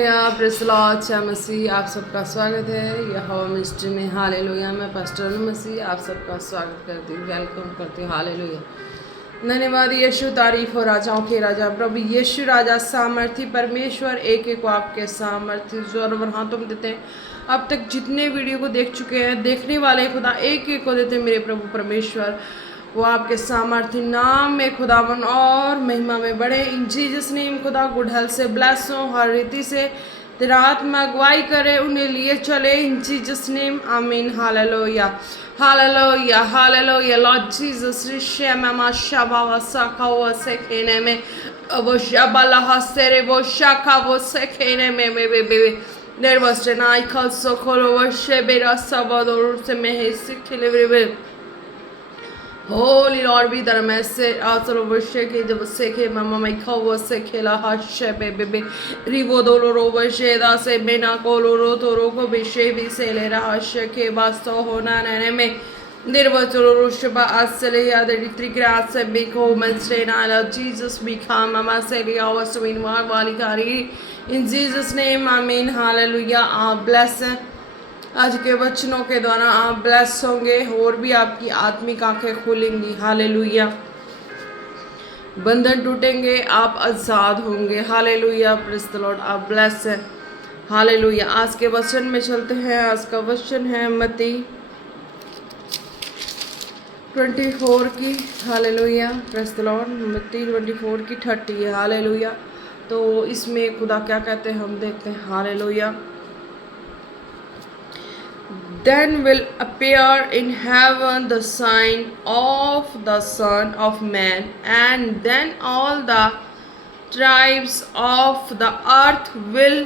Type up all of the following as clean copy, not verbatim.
अच्छा मसीह आप सबका स्वागत है यहोवा मिनिस्ट्री में। हालेलुया। मैं पास्टर मसीह आप सबका स्वागत करती हूँ, वेलकम करती हूँ। हालेलुया। धन्यवाद यीशु, तारीफ हो राजाओं के राजा प्रभु यीशु राजा सामर्थी परमेश्वर, एक एक को आपके सामर्थ्य जोर और हाथों में देते हैं। अब तक जितने वीडियो को देख चुके हैं, देखने वाले खुदा एक एक को देते हैं मेरे प्रभु परमेश्वर, वो आपके सामर्थ्य नाम में खुदावन और महिमा में बढ़े। इन जीसस नेम खुदा गुड हेल्थ से ब्लेस हो, हर रीति से तेरा आत्मा अगुवाई करे, उन्हें लिए चले। In Jesus name amen. Hallelujah hallelujah hallelujah. Lord Jesus रिशे मामा शाबा वसाका वो सेकेने में वो शाबाला हसेरे वो शाका वो सेकेने में बे There was an I called so called over Shebera Sabador se me sikile. Holy Lord, be the message. Also over Sheke, the Seke, Mamma, my cow was Sekela, Hashe, baby, Rivo Doloro, Sheda, Se Mena, Coloro, Toroko, Bishevi, Selera, Hasheke, Basto, Honan, and Eme. There was Roshaba, Aselia, the three grass, and big home and strain. I love Jesus, become Mama Selia, was to win Walikari. In Jesus' name, Amen. Hallelujah. आप bless हैं। आज के वचनों के द्वारा आप bless होंगे और भी आपकी आत्मिक आंखें खुलेंगी। हालेलुया। बंधन टूटेंगे, आप आजाद होंगे। हालेलुया। Praise the Lord. आप ब्लेस हैं। हालेलुया। आज के वचन में चलते हैं। आज का वचन है मत्ती 24 की। हालेलुया। Praise the Lord. मत्ती 24 की 30 है। हालेलुया। तो इसमें खुदा क्या कहते हैं हम देखते हैं। Hallelujah. Then will appear in heaven the sign of the Son of Man, and then all the tribes of the earth will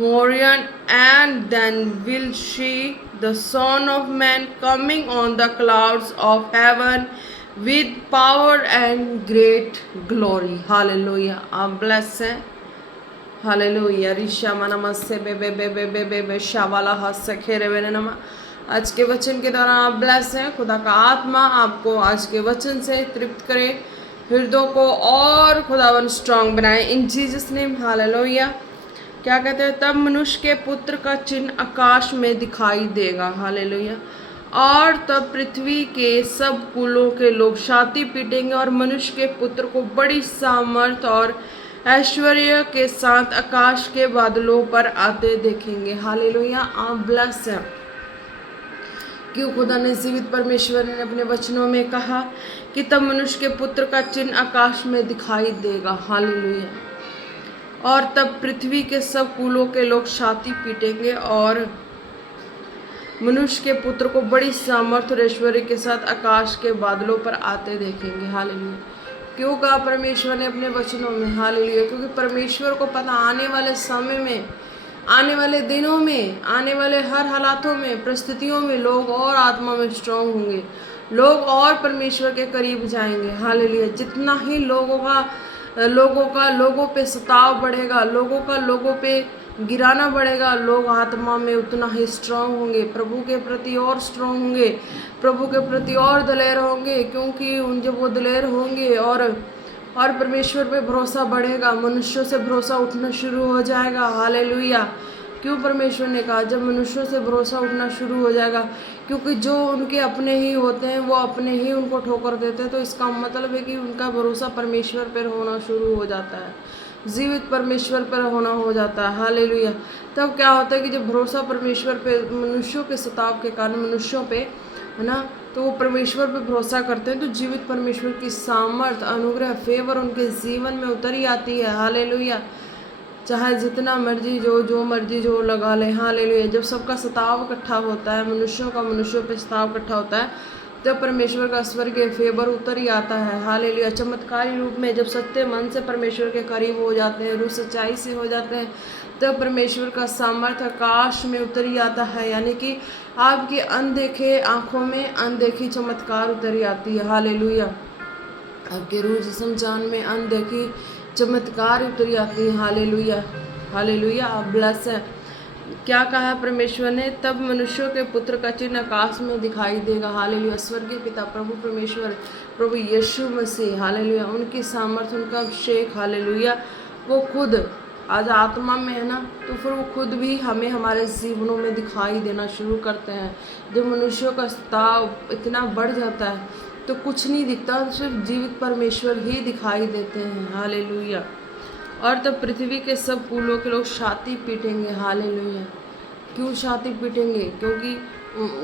mourn, and then will see the Son of Man coming on the clouds of heaven with power and great glory. Hallelujah. आप bless हैं। Hallelujah. Risha मनमस्से बे बे बे बे बे बे बे शावाला हस्से खेरे बेने नमा। आज के वचन के द्वारा आप ब्लेस हैं। खुदा का आत्मा आपको आज के वचन से तृप्त करे, हृदयों को और खुदावन स्ट्रांग बनाए। इन जीसस नेम। हालेलुया। क्या कहते हैं? तब मनुष्य के पुत्र का चिन्ह आकाश में दिखाई देगा। हालेलुया। और तब पृथ्वी के सब कुलों के लोग छाती पीटेंगे और मनुष्य के पुत्र को बड़ी सामर्थ और ऐश्वर्य के साथ आकाश के बादलों पर आते देखेंगे। हालेलुया। आप ब्लेस हैं। क्यों खुदा ने जीवित परमेश्वर ने अपने वचनों में कहा कि तब मनुष्य के पुत्र का चिन्ह आकाश में दिखाई देगा। हालेलुया। और तब पृथ्वी के सब कुलों के लोग छाती पीटेंगे और मनुष्य के पुत्र को बड़ी सामर्थ और ऐश्वर्य के साथ आकाश के बादलों पर आते देखेंगे। हालेलुया। क्यों कहा परमेश्वर ने अपने वचनों में? हालेलुया। क्योंकि परमेश्वर को पता आने वाले समय में, आने वाले दिनों में, आने वाले हर हालातों में, परिस्थितियों में लोग और आत्मा में स्ट्रांग होंगे, लोग और परमेश्वर के करीब जाएंगे। हालेलुया। जितना ही लोगों पे सताव बढ़ेगा, लोगों पे गिराना बढ़ेगा, लोग आत्मा में उतना ही स्ट्रांग होंगे, प्रभु के प्रति और स्ट्रांग होंगे, प्रभु के प्रति और दलेर होंगे। क्योंकि उन जब वो दलेर होंगे और परमेश्वर पे भरोसा बढ़ेगा, मनुष्यों से भरोसा उठना शुरू हो जाएगा। हालेलुया। क्यों परमेश्वर ने कहा जब मनुष्यों से भरोसा उठना शुरू हो जाएगा? क्योंकि जो उनके अपने ही होते हैं वो अपने ही उनको ठोकर देते हैं। तो इसका मतलब है कि उनका भरोसा परमेश्वर पर होना शुरू हो जाता है, जीवित परमेश्वर पर होना हो जाता है। हालेलुया। तब क्या होता है कि जब भरोसा परमेश्वर पे, मनुष्यों के सताव के कारण मनुष्यों पे, है ना, तो वो परमेश्वर पे भरोसा करते हैं, तो जीवित परमेश्वर की सामर्थ, अनुग्रह, फेवर उनके जीवन में उतर ही आती है। हालेलुया। चाहे जितना मर्जी जो मर्जी जो लगा ले। हालेलुया। जब सबका सताव इकट्ठा होता है, मनुष्यों पे सताव इकट्ठा होता है, तब परमेश्वर का स्वर्गीय फेवर उतर ही आता है। हालेलुया। चमत्कारी रूप में जब सत्य मन से परमेश्वर के करीब हो जाते हैं, रूह सच्चाई से हो जाते हैं, तब परमेश्वर का सामर्थ्य आकाश में उतर ही आता है। यानी कि आपकी अनदेखे आंखों में अनदेखी चमत्कार उतर ही आती है। हालेलुया। आपके रूह जिस्म जान में अनदेखी चमत्कार उतरी आती है। हालेलुया। हालेलुया। आप ब्लेस हैं। क्या कहा परमेश्वर ने? तब मनुष्यों के पुत्र का चिन्ह आकाश में दिखाई देगा। हालेलुया। स्वर्गीय पिता प्रभु परमेश्वर, प्रभु यीशु मसीह, हालेलुया, उनकी सामर्थ, उनका अभिषेक, हालेलुया, वो खुद आज आत्मा में है ना, तो फिर वो खुद भी हमें हमारे जीवनों में दिखाई देना शुरू करते हैं। जब मनुष्यों का स्ताव इतना बढ़ जाता है तो कुछ नहीं दिखता, सिर्फ जीवित परमेश्वर ही दिखाई देते हैं। हालेलुया। और तब पृथ्वी के सब कुलों के लोग छाती पीटेंगे। हालेलुया। क्यों छाती पीटेंगे? क्योंकि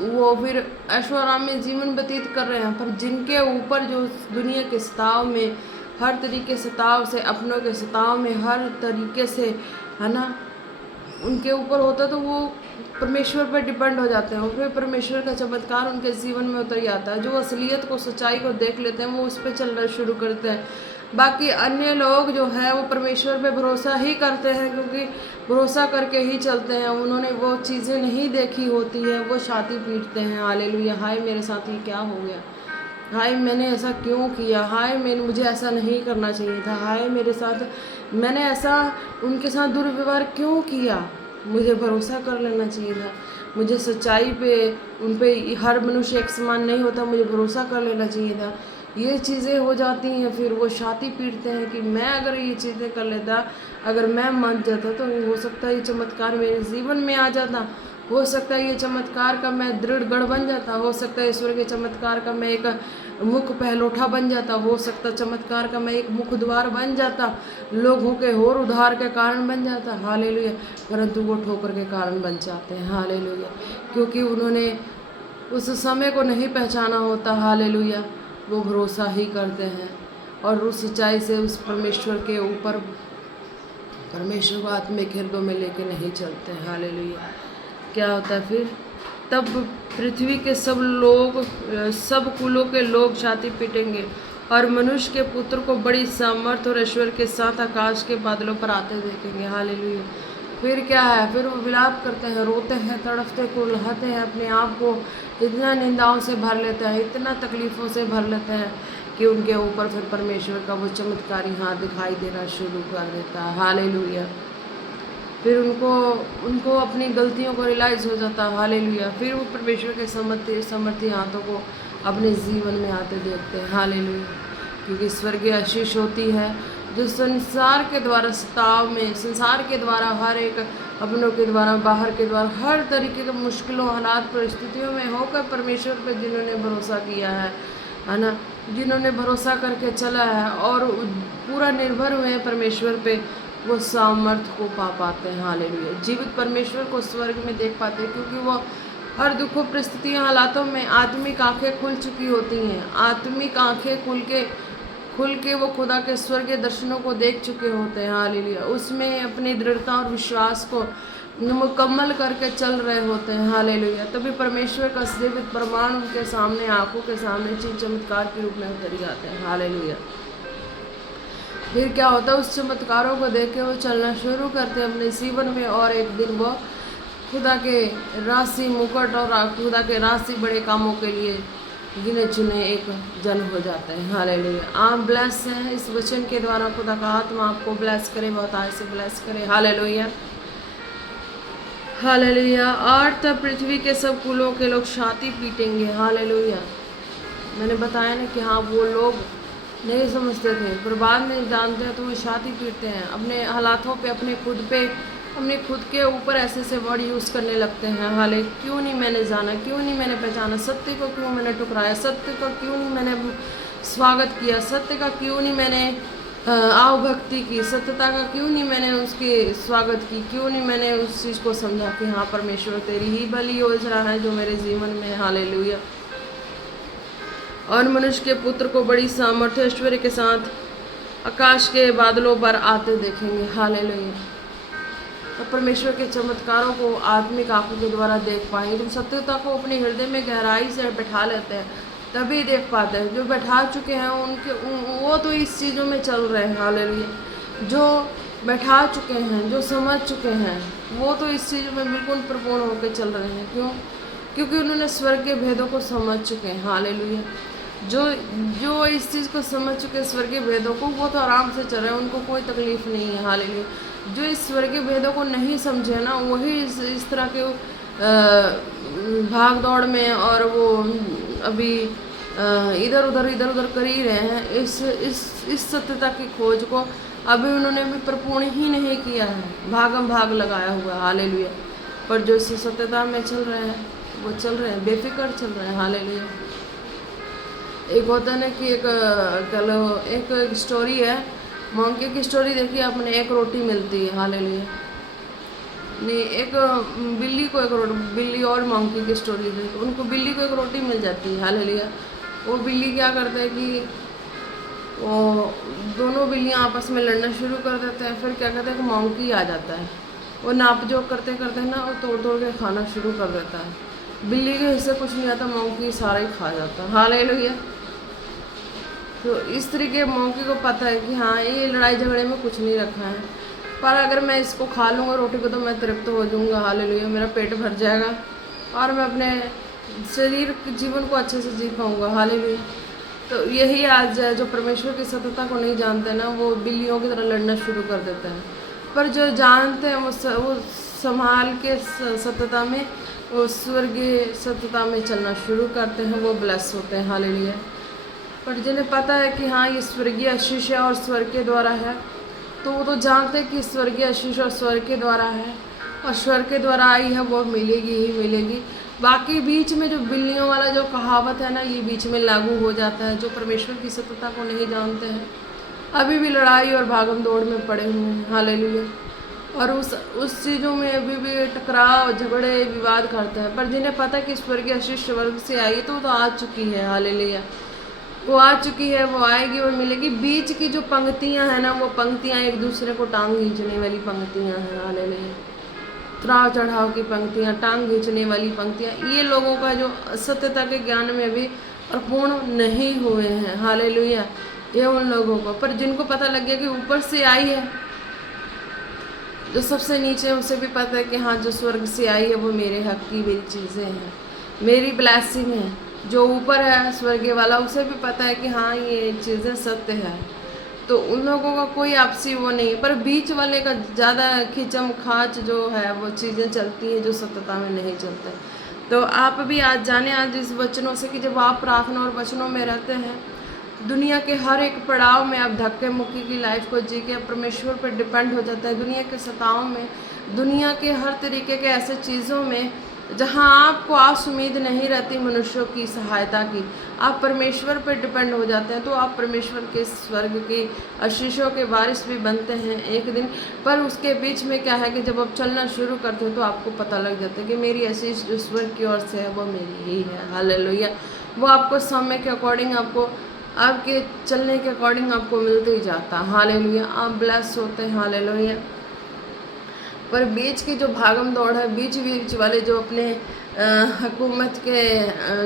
वो फिर ऐशोआराम में जीवन व्यतीत कर रहे हैं, पर जिनके ऊपर जो दुनिया के सताव में, हर तरीके से सताव से, अपनों के सताव में हर तरीके से, है ना, उनके ऊपर होता, तो वो परमेश्वर पर डिपेंड हो जाते हैं और फिर परमेश्वर का चमत्कार उनके जीवन में उतर जाता है। जो असलियत को, सच्चाई को देख लेते हैं, वो उस पर चलना शुरू करते हैं। बाकी अन्य लोग जो है वो परमेश्वर पे भरोसा ही करते हैं, क्योंकि भरोसा करके ही चलते हैं। उन्होंने वो चीज़ें नहीं देखी होती है, वो छाती पीटते हैं। हालेलुया। हाय मेरे साथ ये क्या हो गया, हाय मैंने ऐसा क्यों किया, हाय मुझे ऐसा नहीं करना चाहिए था, हाय मेरे साथ मैंने ऐसा उनके साथ दुर्व्यवहार क्यों किया, मुझे भरोसा कर लेना चाहिए था, मुझे सच्चाई पे, उन पे हर मनुष्य एक समान नहीं होता, मुझे भरोसा कर लेना चाहिए था। ये चीज़ें हो जाती हैं, फिर वो छाती पीटते हैं कि मैं अगर ये चीज़ें कर लेता, अगर मैं मान जाता, तो हो सकता है ये चमत्कार मेरे जीवन में आ जाता, हो सकता है ये चमत्कार का मैं दृढ़ गढ़ बन जाता, हो सकता है ईश्वर के चमत्कार का मैं एक मुख पहलोठा बन जाता, हो सकता चमत्कार का मैं एक मुख द्वार बन जाता, लोगों के और उद्धार के कारण बन जाता। हालेलुया। परंतु वो ठोकर के कारण बन जाते हैं। हालेलुया। क्योंकि उन्होंने उस समय को नहीं पहचाना होता। हालेलुया। वो भरोसा ही करते हैं और उस सच्चाई से उस परमेश्वर के ऊपर, परमेश्वर को आत्मिक हृदय में लेके नहीं चलते हैं। हालेलुया। क्या होता है फिर? तब पृथ्वी के सब लोग, सब कुलों के लोग छाती पीटेंगे और मनुष्य के पुत्र को बड़ी सामर्थ और ऐश्वर्य के साथ आकाश के बादलों पर आते देखेंगे। हालेलुया। फिर क्या है? फिर वो विलाप करते हैं, रोते हैं, तड़फते, कुल्हाते हैं, अपने आप को इतना निंदाओं से भर लेते हैं, इतना तकलीफ़ों से भर लेते हैं कि उनके ऊपर फिर परमेश्वर का वो चमत्कारी हाथ दिखाई देना शुरू कर देता है। हालेलुया। फिर उनको अपनी गलतियों को रियलाइज़ हो जाता है। हालेलुया। फिर वो परमेश्वर के समर्थी हाथों को अपने जीवन में आते देखते हैं। हालेलुया। क्योंकि स्वर्गीय आशीष होती है जो संसार के द्वारा सताव में, संसार के द्वारा, हर एक अपनों के द्वारा, बाहर के द्वारा, हर तरीके के मुश्किलों, हालात, परिस्थितियों में होकर परमेश्वर पर जिन्होंने भरोसा किया है ना, जिन्होंने भरोसा करके चला है और पूरा निर्भर हुए हैं परमेश्वर पे, वो सामर्थ्य को पा पाते हैं। हालेलुया। जीवित परमेश्वर को स्वर्ग में देख पाते हैं, क्योंकि वो हर दुखों, परिस्थितियों, हालातों में आत्मिक आंखें खुल चुकी होती हैं। आत्मिक आंखें खुल के वो खुदा के स्वर्गीय दर्शनों को देख चुके होते हैं। हालेलुया। उसमें अपनी दृढ़ता और विश्वास को मुकम्मल करके चल रहे होते हैं। हालेलुया। तभी परमेश्वर का जीवित प्रमाण उनके सामने, आंखों के सामने चीज चमत्कार के रूप में उतर जाते हैं। हालेलुया। फिर क्या होता है? उस चमत्कारों को देख के वो चलना शुरू करते हैं अपने जीवन में, और एक दिन वो खुदा के राशि मुकुट और खुदा के राशि बड़े कामों के लिए गिने चुने एक जन हो जाते हैं। हालेलुया। आप ब्लेस हैं इस वचन के द्वारा। खुदा का आत्मा आपको ब्लेस करे, बहुत आय से ब्लेस करे। हालेलुया। हालेलुया। और तब पृथ्वी के सब कुलों के लोग छाती पीटेंगे। हालेलुया। मैंने बताया ना कि हाँ, वो लोग नहीं समझते थे, पर बाद में जानते हैं तो वो छाती पीटते हैं, अपने हालातों पे, अपने खुद के ऊपर ऐसे ऐसे वर्ड यूज़ करने लगते हैं। हाले क्यों नहीं मैंने जाना, क्यों नहीं मैंने पहचाना, सत्य को क्यों मैंने ठुकराया, सत्य का क्यों नहीं मैंने स्वागत किया, सत्य का क्यों नहीं मैंने आवभक्ति की, सत्यता का क्यों नहीं मैंने उसके स्वागत की, क्यों नहीं मैंने उस चीज़ को समझा कि हाँ परमेश्वर तेरी ही भली योजना है जो मेरे जीवन में है। हालेलुया। और मनुष्य के पुत्र को बड़ी सामर्थ्य, ऐश्वर्य के साथ आकाश के बादलों पर आते देखेंगे। हालेलुया। तो परमेश्वर के चमत्कारों को आत्मिक आंखों के द्वारा देख पाएंगे। तुम सत्यता को अपने हृदय में गहराई से बैठा लेते हैं, तभी देख पाते हैं। जो बैठा चुके हैं वो तो इस चीज़ों में चल रहे हैं। हालेलुया। जो बैठा चुके हैं, जो समझ चुके हैं, वो तो इस चीज़ में बिल्कुल परिपूर्ण होकर चल रहे हैं। क्यों? क्योंकि उन्होंने स्वर्ग के भेदों को समझ चुके हैं। हालेलुया। जो इस चीज़ को समझ चुके हैं, स्वर्गीय भेदों को, वो तो आराम से चल रहे हैं, उनको कोई तकलीफ नहीं है। हालेलुया। जो इस स्वर्गीय भेदों को नहीं समझे ना, वही इस तरह के भाग दौड़ में, और वो अभी इधर उधर कर ही रहे हैं। इस सत्यता की खोज को अभी उन्होंने भी परिपूर्ण ही नहीं किया है, भागम भाग लगाया हुआ है, हालेलुया। पर जो इस सत्यता में चल रहे हैं वो चल रहे हैं, बेफिक्र चल रहे हैं, हालेलुया। एक होता है ना कि एक चलो एक स्टोरी है, मंकी की स्टोरी देखिए आपने, एक रोटी मिलती है, हालेलुया। नहीं, एक बिल्ली को एक रोटी, बिल्ली और मंकी की स्टोरी देखिए, उनको बिल्ली को एक रोटी मिल जाती है, हालेलुया। वो बिल्ली क्या करते हैं कि वो दोनों बिल्लियाँ आपस में लड़ना शुरू कर देते हैं। फिर क्या कहते हैं कि मंकी आ जाता है, वो नाप जोक करते करते ना वो तोड़ तोड़ के खाना शुरू कर देता है। बिल्ली के हिस्से कुछ नहीं आता, मंकी सारा ही खा जाता है, हालेलुया। तो इस तरीके मंकी को पता है कि हाँ ये लड़ाई झगड़े में कुछ नहीं रखा है, पर अगर मैं इसको खा लूँगा रोटी को तो मैं तृप्त हो जाऊँगा, हालेलुया, मेरा पेट भर जाएगा और मैं अपने शरीर जीवन को अच्छे से जी पाऊँगा, हालेलुया। तो यही आज है, जो परमेश्वर की सत्यता को नहीं जानते ना वो बिल्लियों की तरह लड़ना शुरू कर देते हैं, पर जो जानते हैं वो संभाल के सत्यता में, वो स्वर्गीय सत्यता में चलना शुरू करते हैं, वो ब्लेस होते हैं, हालेलुया। पर जिन्हें पता है कि हाँ ये स्वर्गीय आशीष है और स्वर्ग के द्वारा है, तो वो तो जानते हैं कि स्वर्गीय आशीष और स्वर्ग के द्वारा है और स्वर्ग के द्वारा आई है, वो मिलेगी ही मिलेगी। बाकी बीच में जो बिल्लियों वाला जो कहावत है ना, ये बीच में लागू हो जाता है। जो परमेश्वर की सत्यता को नहीं जानते हैं अभी भी लड़ाई और भागम दौड़ में पड़े हुए हैं, हालेलुया। और उस चीज़ों में अभी भी टकराव झगड़े विवाद करते हैं। पर जिन्हें पता है कि स्वर्गीय आशीष स्वर्ग से आई तो आ चुकी है, हालेलुया, वो आ चुकी है, वो आएगी और मिलेगी। बीच की जो पंक्तियां हैं ना, वो पंक्तियां एक दूसरे को टांग खींचने वाली पंक्तियां हैं, हालेलुया। उतराव चढ़ाव की पंक्तियां, टांग खींचने वाली पंक्तियां, ये लोगों का जो सत्यता के ज्ञान में भी पूर्ण नहीं हुए हैं, हालेलुया। ये उन लोगों को, पर जिनको पता लग गया कि ऊपर से आई है, जो सबसे नीचे है उसे भी पता है कि हाँ जो स्वर्ग से आई है वो मेरे हक की मेरी चीज़ें हैं, मेरी ब्लेसिंग है। जो ऊपर है स्वर्गीय वाला उसे भी पता है कि हाँ ये चीज़ें सत्य है, तो उन लोगों का कोई आपसी वो नहीं है। पर बीच वाले का ज़्यादा खिंचम खाच जो है वो चीज़ें चलती हैं जो सत्यता में नहीं चलते। तो आप भी आज जाने आज इस वचनों से कि जब आप प्रार्थना और वचनों में रहते हैं, दुनिया के हर एक पड़ाव में आप धक्के मुक्की की लाइफ को जी के परमेश्वर पर डिपेंड हो जाता है। दुनिया के सताओं में, दुनिया के हर तरीके के ऐसे चीज़ों में जहाँ आपको आस उम्मीद नहीं रहती मनुष्यों की सहायता की, आप परमेश्वर पर डिपेंड हो जाते हैं, तो आप परमेश्वर के स्वर्ग की आशीषों के वारिस भी बनते हैं एक दिन। पर उसके बीच में क्या है कि जब आप चलना शुरू करते हो तो आपको पता लग जाता है कि मेरी आशीष जो स्वर्ग की ओर से है वो मेरी ही है, हालेलुया। वो आपको समय के अकॉर्डिंग, आपको आपके चलने के अकॉर्डिंग आपको मिलते ही जाता है, हालेलुया। आप ब्लेस होते हैं, हालेलुया। पर बीच की जो भागम दौड़ है, बीच बीच वाले जो अपने हुकूमत के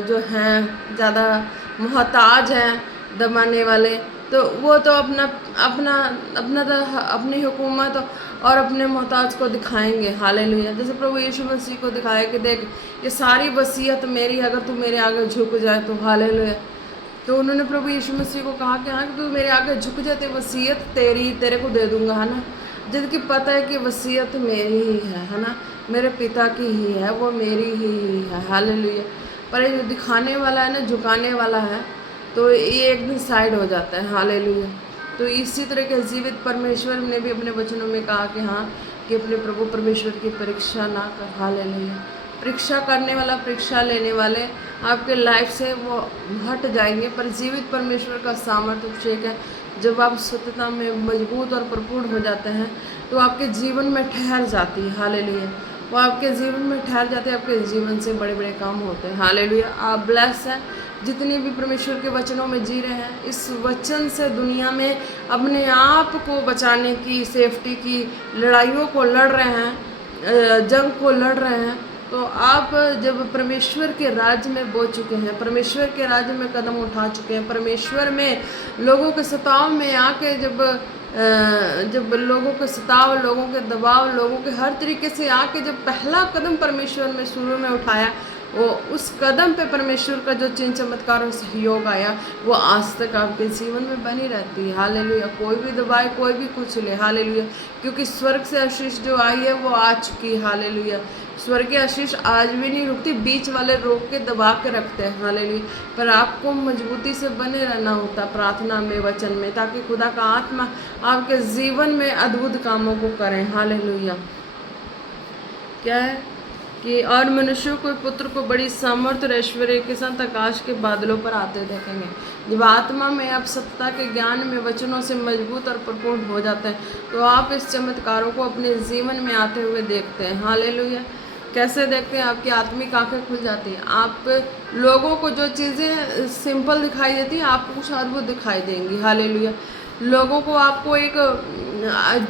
जो हैं ज़्यादा मोहताज हैं दबाने वाले, तो वो तो अपना अपना अपना तो अपनी हुकूमत और अपने मोहताज को दिखाएंगे, हालेलुया। जैसे प्रभु यीशु मसीह को दिखाया कि देख ये सारी वसीयत मेरी, अगर तू मेरे आगे झुक जाए तो, हालेलुया। तो उन्होंने प्रभु यीशु मसीह को कहा कि हाँ कि तू मेरे आगे झुक जाते, वसीयत तेरी, तेरे को दे दूंगा, है ना। जिनकी पता है कि वसीयत मेरी ही है ना, मेरे पिता की ही है, वो मेरी ही है, हालेलुया। पर ये जो दिखाने वाला है ना, झुकाने वाला है, तो ये एक दिन साइड हो जाता है, हालेलुया। तो इसी तरह के जीवित परमेश्वर ने भी अपने वचनों में कहा कि हाँ कि अपने प्रभु परमेश्वर की परीक्षा ना कर, हालेलुया। परीक्षा करने वाला, परीक्षा लेने वाले आपके लाइफ से वो हट जाएंगे, पर जीवित परमेश्वर का सामर्थ्य अभिषेक है। जब आप सत्यता में मजबूत और परिपूर्ण हो जाते हैं तो आपके जीवन में ठहर जाती है, हालेलुया। वो आपके जीवन में ठहर जाते हैं, आपके जीवन से बड़े बड़े काम होते हैं, हालेलुया। आप ब्लेस हैं जितने भी परमेश्वर के वचनों में जी रहे हैं। इस वचन से दुनिया में अपने आप को बचाने की, सेफ्टी की लड़ाइयों को लड़ रहे हैं, जंग को लड़ रहे हैं। तो आप जब परमेश्वर के राज्य में बोल चुके हैं, परमेश्वर के राज्य में कदम उठा चुके हैं, परमेश्वर में लोगों के सताव में आके जब लोगों के सताव, लोगों के दबाव, लोगों के हर तरीके से आके जब पहला कदम परमेश्वर में शुरू में उठाया, वो उस कदम पे परमेश्वर का जो चिन्ह चमत्कार और सहयोग आया, वो आज तक आपके जीवन में बनी रहती है, हालेलुया। कोई भी दबाए, कोई भी कुछ ले, हालेलुया, क्योंकि स्वर्ग से आशीष जो आई है वो आ चुकी है, हालेलुया। स्वर्गीय आशीष आज भी नहीं रुकती, बीच वाले रोक के दबा के रखते हैं। हालेलुया। पर आपको मजबूती से बने रहना होता प्रार्थना में, वचन में, ताकि खुदा का आत्मा आपके जीवन में अद्भुत कामों को करें। हालेलुया। क्या है कि और मनुष्यों को पुत्र को बड़ी सामर्थ्य और ऐश्वर्य के साथ आकाश के बादलों पर आते देखेंगे। जब आत्मा में आप सत्ता के ज्ञान में वचनों से मजबूत और परिपूर्ण हो जाते हैं, तो आप इस चमत्कारों को अपने जीवन में आते हुए देखते हैं। हालेलुया। कैसे देखते हैं? आपकी आत्मिक आंखें खुल जाती हैं। आप लोगों को जो चीज़ें सिंपल दिखाई देती हैं, आपको कुछ अद्भुत दिखाई देंगी। हालेलुया। लोगों को आपको एक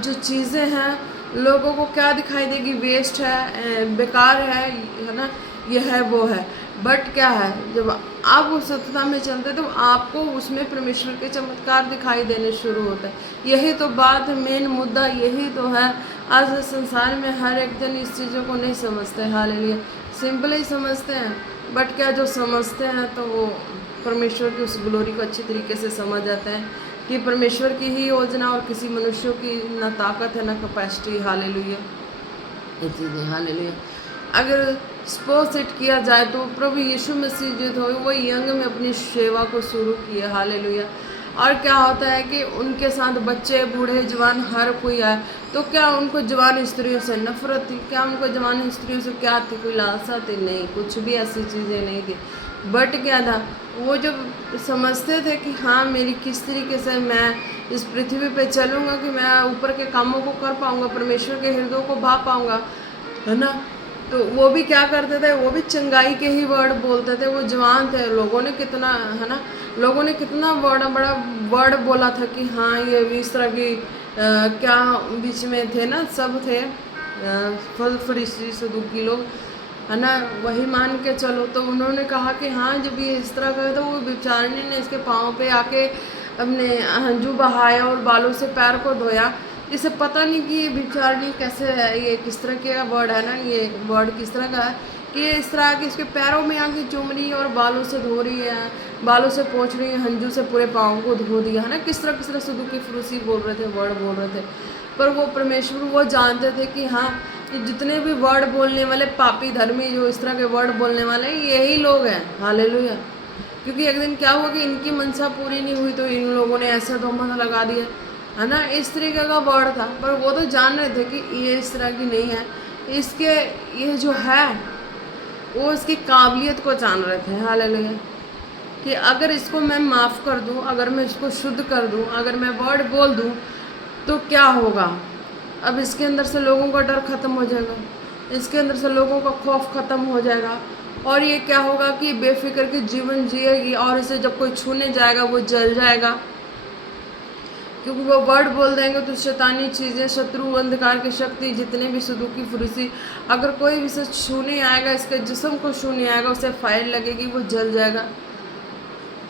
जो चीज़ें हैं, लोगों को क्या दिखाई देगी? वेस्ट है, बेकार है ना, यह है वो है। बट क्या है, जब आप उस सत्यता में चलते तो आपको उसमें परमेश्वर के चमत्कार दिखाई देने शुरू होते हैं। यही तो बात है, मेन मुद्दा यही तो है। आज संसार में हर एक जन इस चीज़ों को नहीं समझते। हालेलुया। सिंपल ही समझते हैं, बट क्या जो समझते हैं तो वो परमेश्वर की उस ग्लोरी को अच्छी तरीके से समझ जाते हैं कि परमेश्वर की ही योजना और किसी मनुष्य की ना ताकत है ना कैपेसिटी। हालेलुया। ये चीज़ें, हालेलुया। अगर सपोज इट किया जाए तो प्रभु यीशु मसीह जो थे वो यंग में अपनी सेवा को शुरू किए। हालेलुया। और क्या होता है कि उनके साथ बच्चे, बूढ़े, जवान हर कोई आए, तो क्या उनको जवान स्त्रियों से नफरत थी? क्या उनको जवान स्त्रियों से क्या थी? कोई लालसा थी? नहीं, कुछ भी ऐसी चीज़ें नहीं थी। बट क्या था, वो जब समझते थे कि हाँ, मेरी किस तरीके से मैं इस पृथ्वी पे चलूँगा कि मैं ऊपर के कामों को कर पाऊँगा, परमेश्वर के हृदय को भा पाऊँगा, है ना, तो वो भी क्या करते थे? वो भी चंगाई के ही वर्ड बोलते थे। वो जवान थे, लोगों ने कितना, है ना, लोगों ने कितना बड़ा बड़ा वर्ड बोला था कि हाँ, ये भी इस तरह की क्या बीच में थे ना, सब थे फरीसी सदूकी लोग, है ना, वही मान के चलो। तो उन्होंने कहा कि हाँ, जब ये इस तरह का, तो वो बेचारनी ने इसके पाँव पे आके अपने हंजू बहाया और बालों से पैर को धोया। इसे पता नहीं कि ये बेचारनी कैसे है, ये किस तरह का वर्ड है ना, ये वर्ड किस तरह का है कि ये इस तरह के इसके पैरों में आके चूम रही है और बालों से धो रही है, बालों से पोंछ रही है, हंजू से पूरे पाँव को धो दिया, है ना। किस तरह सदूकी फरूसी बोल रहे थे, वर्ड बोल रहे थे। पर वो परमेश्वर वो जानते थे कि हाँ, कि जितने भी वर्ड बोलने वाले पापी धर्मी, जो इस तरह के वर्ड बोलने वाले हैं, यही लोग हैं। हालेलुया। क्योंकि एक दिन क्या हुआ कि इनकी मनसा पूरी नहीं हुई, तो इन लोगों ने ऐसा तोहमत लगा दिया, है ना। इस तरीके का वर्ड था, पर वो तो जान रहे थे कि ये इस तरह की नहीं है, इसके ये जो है वो इसकी काबिलियत को जान रहे थे। हालेलुया। कि अगर इसको मैं माफ़ कर दूं, अगर मैं इसको शुद्ध कर दूं, अगर मैं वर्ड बोल दूं, तो क्या होगा? अब इसके अंदर से लोगों का डर ख़त्म हो जाएगा, इसके अंदर से लोगों का खौफ ख़त्म हो जाएगा, और ये क्या होगा कि बेफिक्र के जीवन जिएगी, और इसे जब कोई छूने जाएगा वो जल जाएगा। क्योंकि वो वर्ड बोल देंगे तो शैतानी चीज़ें, शत्रु, अंधकार की शक्ति, जितने भी सदूकी फरीसी, अगर कोई भी इसे छूने आएगा, इसके जिस्म को छूने आएगा, उसे फायर लगेगी, वो जल जाएगा।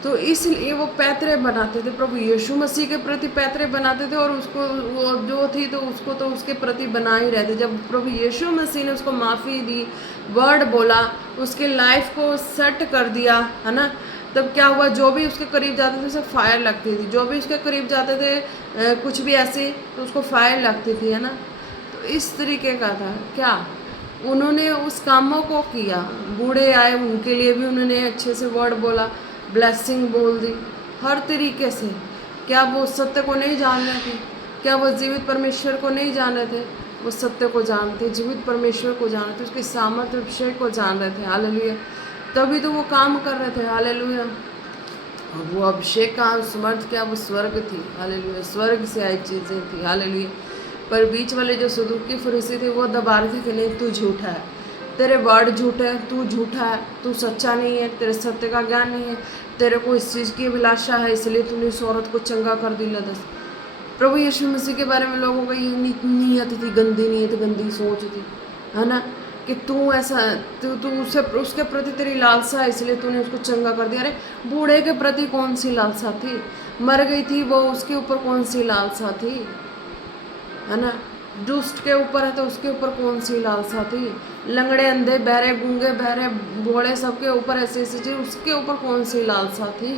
तो इसलिए वो पैतरे बनाते थे, प्रभु यीशु मसीह के प्रति पैतरे बनाते थे, और उसको वो जो थी तो उसको तो उसके प्रति बना ही रहते। जब प्रभु यीशु मसीह ने उसको माफ़ी दी, वर्ड बोला, उसके लाइफ को सेट कर दिया, है ना, तब क्या हुआ? जो भी उसके करीब जाते थे उसे फायर लगती थी, जो भी उसके करीब जाते थे कुछ भी ऐसे, तो उसको फायर लगती थी, है ना। तो इस तरीके का था। क्या उन्होंने उस कामों को किया? बूढ़े आए, उनके लिए भी उन्होंने अच्छे से वर्ड बोला, ब्लेसिंग बोल दी, हर तरीके से। क्या वो सत्य को नहीं जान रहे थे? क्या वो जीवित परमेश्वर को नहीं जान रहे थे? वो सत्य को जानते, जीवित परमेश्वर को जान रहे थे, उसके सामर्थ्य अभिषेक को जान रहे थे। हालेलुया। तभी तो वो काम कर रहे थे। हालेलुया। और वो अभिषेक का समर्थ क्या? वो स्वर्ग थी। हालेलुया। स्वर्ग से आई चीज़ें थी। हालेलुया। पर बीच वाले जो सदूकी फरीसी थे वो दबा रहे थे कि नहीं, तू झूठा है, तेरे वर्ड झूठे हैं, तू झूठा है, तू सच्चा नहीं है, तेरे सत्य का ज्ञान नहीं है, तेरे को इस चीज़ की अभिलाषा है, इसलिए तूने इस औरत को चंगा कर दिया। दस प्रभु यीशु मसीह के बारे में लोगों का ये नीयत थी, गंदी नीयत, गंदी सोच थी, है ना, कि तू ऐसा, तू उसके प्रति तेरी लालसा है, इसलिए तूने उसको चंगा कर दिया। अरे बूढ़े के प्रति कौन सी लालसा थी? मर गई थी वो, उसके ऊपर कौन सी लालसा थी, है ना। दुष्ट के ऊपर है तो उसके ऊपर कौन सी लालसा थी? लंगड़े, अंधे, बहरे, गूंगे, बहरे, बूढ़े, सबके ऊपर ऐसी ऐसी चीज, उसके ऊपर कौन सी लालसा थी?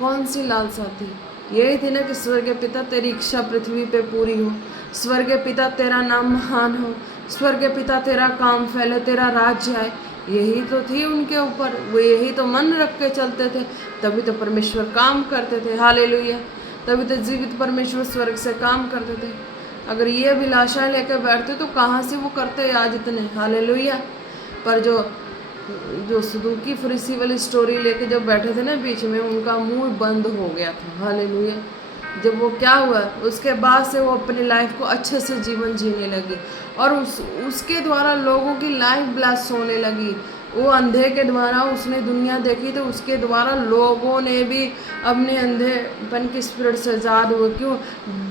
कौन सी लालसा थी? यही थी ना कि स्वर्गीय पिता तेरी इच्छा पृथ्वी पे पूरी हो, स्वर्गीय पिता तेरा नाम महान हो, स्वर्ग पिता तेरा काम फैले, तेरा राज्य आए, यही तो थी उनके ऊपर, वो यही तो मन रख के चलते थे, तभी तो परमेश्वर काम करते थे। हालेलुया। तभी तो जीवित परमेश्वर स्वर्ग से काम करते थे। अगर ये अभिलाषा लेकर बैठते तो कहाँ से वो करते आज इतने। हालेलुया। पर जो जो सदूकी फरीसी वाली स्टोरी लेके जब बैठे थे ना बीच में, उनका मुंह बंद हो गया था। हालेलुया। जब वो क्या हुआ, उसके बाद से वो अपनी लाइफ को अच्छे से जीवन जीने लगी और उसके द्वारा लोगों की लाइफ ब्लेस होने लगी। वो अंधे के द्वारा उसने दुनिया देखी तो उसके द्वारा लोगों ने भी अपने अंधेपन की स्पिरिट से आज़ाद हुए। क्यों?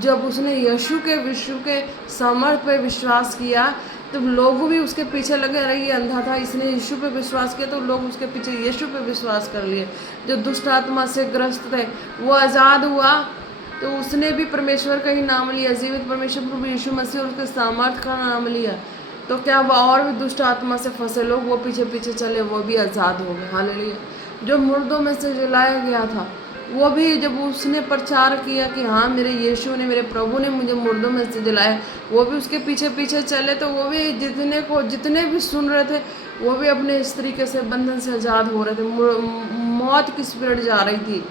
जब उसने यीशु के विश्व के सामर्थ पे विश्वास किया तो लोग भी उसके पीछे लगे। अरे ये अंधा था, इसने यीशु पे विश्वास किया, तो लोग उसके पीछे यीशु पे विश्वास कर लिए। जो दुष्ट आत्मा से ग्रस्त थे वो आज़ाद हुआ, तो उसने भी परमेश्वर का ही नाम लिया, जीवित परमेश्वर प्रभु यीशु मसीह और उसके सामर्थ का नाम लिया। तो क्या वो और भी दुष्ट आत्मा से फंसे लोग वो पीछे पीछे चले, वो भी आज़ाद हो गए। हालेलुया। जो मुर्दों में से जलाया गया था वो भी जब उसने प्रचार किया कि हाँ मेरे यीशु ने, मेरे प्रभु ने मुझे मुर्दों में से जलाया, वो भी उसके पीछे पीछे चले। तो वो भी जितने भी सुन रहे थे वो भी अपने इस तरीके से बंधन से आज़ाद हो रहे थे। मौत की स्पिरिट जा रही थी,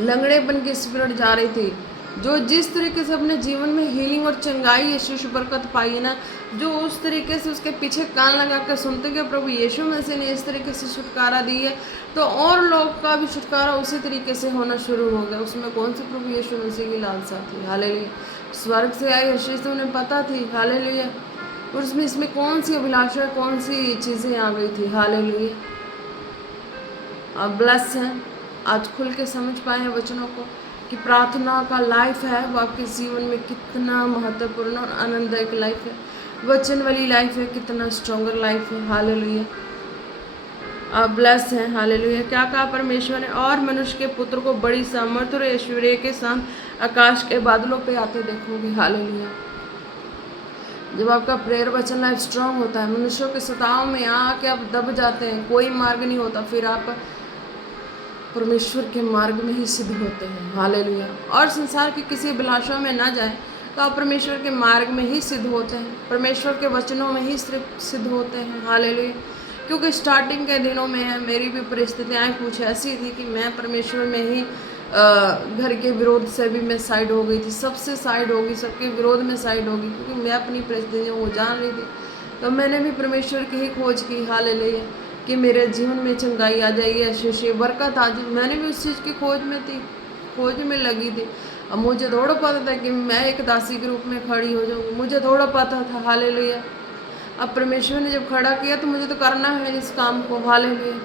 लंगड़ेपन की स्पिरिट जा रही थी। जो जिस तरीके से अपने जीवन में हीलिंग और चंगाई यीशु बरकत पाई ना, जो उस तरीके से उसके पीछे कान लगा कर सुनते कि प्रभु यीशु मसीह ने इस तरीके से छुटकारा दी है, तो और लोग का भी छुटकारा उसी तरीके से होना शुरू हो गया। उसमें कौन सी प्रभु यीशु मसीह की लालसा थी। हालेलुया। स्वर्ग से आई यीशु से उन्हें पता थी। हालेलुया। और उसमें इसमें कौन सी अभिलाषा, कौन सी चीज़ें आ गई थी। हालेलुया। अब ब्लेस हैं, आज खुल के समझ पाए हैं वचनों को कि प्रार्थना का लाइफ है वो आपके जीवन में कितना महत्वपूर्ण और आनंददायक लाइफ है। वचन वाली लाइफ है, कितना स्ट्रॉन्गर लाइफ है। हालेलुया। आप ब्लेस हैं। हालेलुया। क्या कहा परमेश्वर ने? और मनुष्य के पुत्र को बड़ी सामर्थ और ऐश्वर्य के साथ आकाश के बादलों पे आते देखोगे। हालेलुया। जब आपका प्रेयर वचन लाइफ स्ट्रांग होता है, मनुष्यों के सताव में आके आप दब जाते हैं, कोई मार्ग नहीं होता, फिर आप परमेश्वर के मार्ग में ही सिद्ध होते हैं। हालेलुया। और संसार की किसी अभिलाषा में ना जाए तो आप परमेश्वर के मार्ग में ही सिद्ध होते हैं, परमेश्वर के वचनों में ही सिर्फ सिद्ध होते हैं। हालेलुया। क्योंकि स्टार्टिंग के दिनों में मेरी भी परिस्थितियाँ कुछ ऐसी थी कि मैं परमेश्वर में ही घर के विरोध से भी मैं साइड हो गई थी, सबसे साइड हो गई, सबके विरोध में साइड हो गई, क्योंकि मैं अपनी परिस्थितियों को जान रही थी। तो मैंने भी परमेश्वर की ही खोज की। हालेलुया। कि मेरे जीवन में चंगाई आ जाएगी, अच्छी बरकत आ जाए। मैंने भी उस चीज़ की खोज में थी, खोज में लगी थी। अब मुझे थोड़ा पता था कि मैं एक दासी के रूप में खड़ी हो जाऊँगी, मुझे थोड़ा पता था। हालेलुया। अब परमेश्वर ने जब खड़ा किया तो मुझे तो करना है इस काम को। हालेलुया।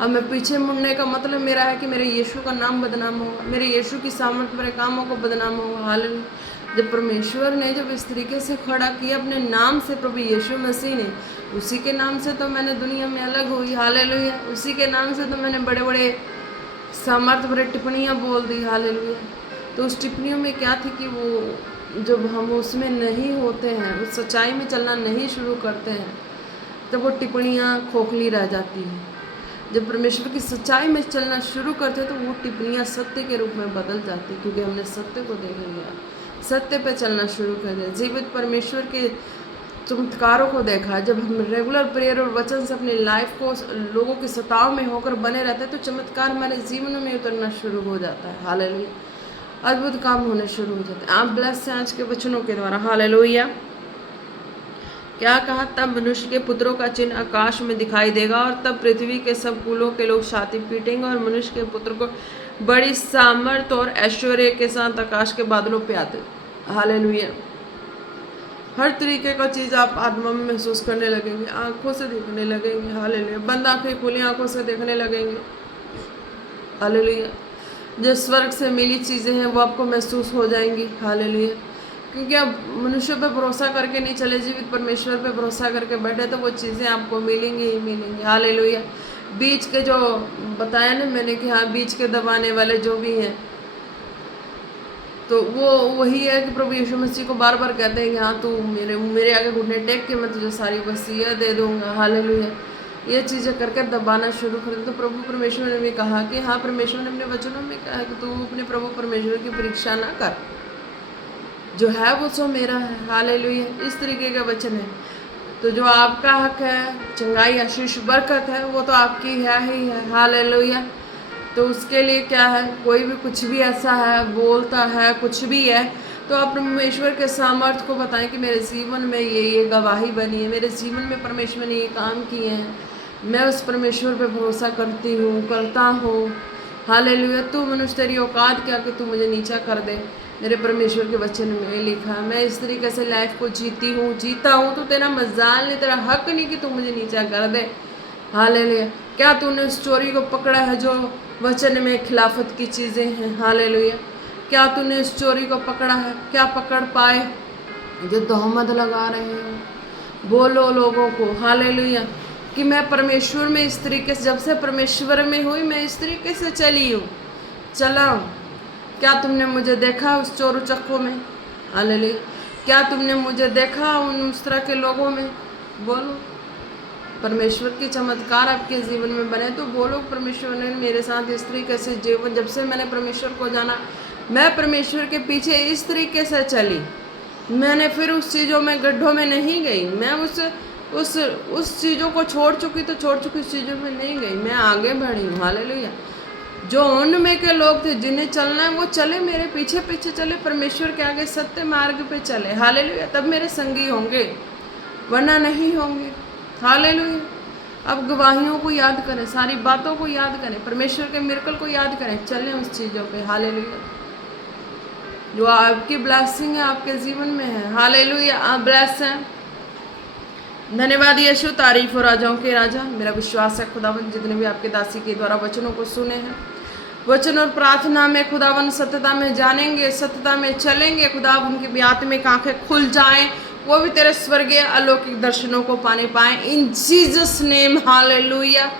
अब मैं पीछे मुड़ने का मतलब मेरा है कि मेरे यीशु का नाम बदनाम होगा, मेरे यीशु की सामर्थ मेरे कामों को बदनाम होगा। हालेलुया। जब परमेश्वर ने जब इस तरीके से खड़ा किया अपने नाम से, प्रभु यीशु मसीह ने, उसी के नाम से तो मैंने दुनिया में अलग हुई। हालेलुया। उसी के नाम से तो मैंने बड़े बड़े सामर्थ भरे टिप्पणियाँ बोल दी। हालेलुया। तो उस टिप्पणियों में क्या थी कि वो जब हम उसमें नहीं होते हैं, उस सच्चाई में चलना नहीं शुरू करते हैं, तो वो टिप्पणियाँ खोखली रह जाती हैं। जब परमेश्वर की सच्चाई में चलना शुरू करते तो वो टिप्पणियाँ सत्य के रूप में बदल जाती, क्योंकि हमने सत्य को देख लिया, सत्य पे चलना शुरू कर दिया, जीवित परमेश्वर के चमत्कारों को देखा। जब हम रेगुलर प्रेयर और वचन से अपनी लाइफ को लोगों के सताव में होकर बने रहते हैं तो चमत्कार हमारे जीवन में उतरना शुरू हो जाता है। हालेलुया। अद्भुत काम होने शुरू हो जाते हैं। आप ब्लेस हैं आज के वचनों के द्वारा। हालेलुया। क्या कहा? तब मनुष्य के पुत्रों का चिन्ह आकाश में दिखाई देगा और तब पृथ्वी के सब कुलों के लोग छाती पीटेंगे और मनुष्य के पुत्र को बड़ी सामर्थ और ऐश्वर्य के साथ आकाश के बादलों पे आते। हालेलुया। हर तरीके का चीज़ आप आत्मा में महसूस करने लगेंगे, आंखों से देखने लगेंगे। हालेलुया। बंद आंखें खुली आंखों से देखने लगेंगे। हालेलुया। जो स्वर्ग से मिली चीज़ें हैं वो आपको महसूस हो जाएंगी। हालेलुया। क्योंकि आप मनुष्य पे भरोसा करके नहीं चले, जीवित परमेश्वर पे भरोसा करके बैठे, तो वो चीज़ें आपको मिलेंगी ही मिलेंगी। हालेलुया। बीच के जो बताया ना मैंने कि हाँ बीच के दबाने वाले जो भी हैं, तो वो वही है कि प्रभु यीशु मसीह को बार बार कहते हैं कि हाँ तू मेरे आगे घुटने टेक के मैं तुझे सारी वसीयत दे दूंगा। हालेलुया। ये चीज़ें करके दबाना शुरू कर दे। तो प्रभु परमेश्वर ने भी कहा कि हाँ, परमेश्वर ने अपने वचनों में कहा कि तू अपने प्रभु परमेश्वर की परीक्षा ना कर, जो है वो सो मेरा है। हालेलुया, इस तरीके का वचन है। तो जो आपका हक है, चंगाई, आशीष, बरकत है, वो तो आपकी है ही है। हालेलुया। तो उसके लिए क्या है, कोई भी कुछ भी ऐसा है, बोलता है, कुछ भी है, तो आप परमेश्वर के सामर्थ्य को बताएं कि मेरे जीवन में ये गवाही बनी है, मेरे जीवन में परमेश्वर ने ये काम किए हैं, मैं उस परमेश्वर पे भरोसा करती हूँ, करता हूँ। हालेलुया। तू मनुष्य, तेरी औकात क्या कि तू मुझे नीचा कर दे। मेरे परमेश्वर के वचन में लिखा, मैं इस तरीके से लाइफ को जीती हूँ, जीता हूँ, तो तेरा मजाल नहीं, तेरा हक नहीं कि तू मुझे नीचा कर दे। हालेलुया। क्या तूने उस चोरी को पकड़ा है जो वचन में खिलाफत की चीज़ें हैं? हालेलुया। क्या तूने उस चोरी को पकड़ा है? क्या पकड़ पाए जो तोहमत लगा रहे हैं? बोलो लोगों को, हालेलुया, कि मैं परमेश्वर में इस तरीके से, जब से परमेश्वर में हुई, मैं इस तरीके से चली हूँ, चला हूँ। क्या तुमने मुझे देखा उस चोर उचक्कों में? हालेलुया। क्या तुमने मुझे देखा उस तरह के लोगों में? बोलो। परमेश्वर के चमत्कार आपके जीवन में बने तो बोलो, परमेश्वर ने मेरे साथ इस तरीके से जीवन, जब से मैंने परमेश्वर को जाना, मैं परमेश्वर के पीछे इस तरीके से चली। मैंने फिर उस चीज़ों में, गड्ढों में नहीं गई। मैं उस चीज़ों को छोड़ चुकी तो छोड़ चुकी, उस चीज़ों में नहीं गई, मैं आगे बढ़ी हूँ। हालेलुया। जो उनमें के लोग थे जिन्हें चलना है वो चले, मेरे पीछे पीछे चले, परमेश्वर के आगे सत्य मार्ग पे चले। हालेलुया। तब मेरे संगी होंगे, वरना नहीं होंगे। हालेलुया। अब गवाहियों को याद करें, सारी बातों को याद करें, परमेश्वर के मिरेकल को याद करें, चलें उस चीज़ों पे। हालेलुया। जो आपकी ब्लेसिंग है आपके जीवन में है। हालेलुया। आप ब्लेस हैं। धन्यवाद यीशु, तारीफ हो राजाओं के राजा। मेरा विश्वास है खुदावन, जितने भी आपके दासी के द्वारा वचनों को सुने हैं, वचन और प्रार्थना में खुदावन सत्यता में जानेंगे, सत्यता में चलेंगे। खुदा उनकी भी आत्मिक आंखें खुल जाएं, वो भी तेरे स्वर्गीय अलौकिक दर्शनों को पाने पाए, इन जीसस नेम। हालेलुया।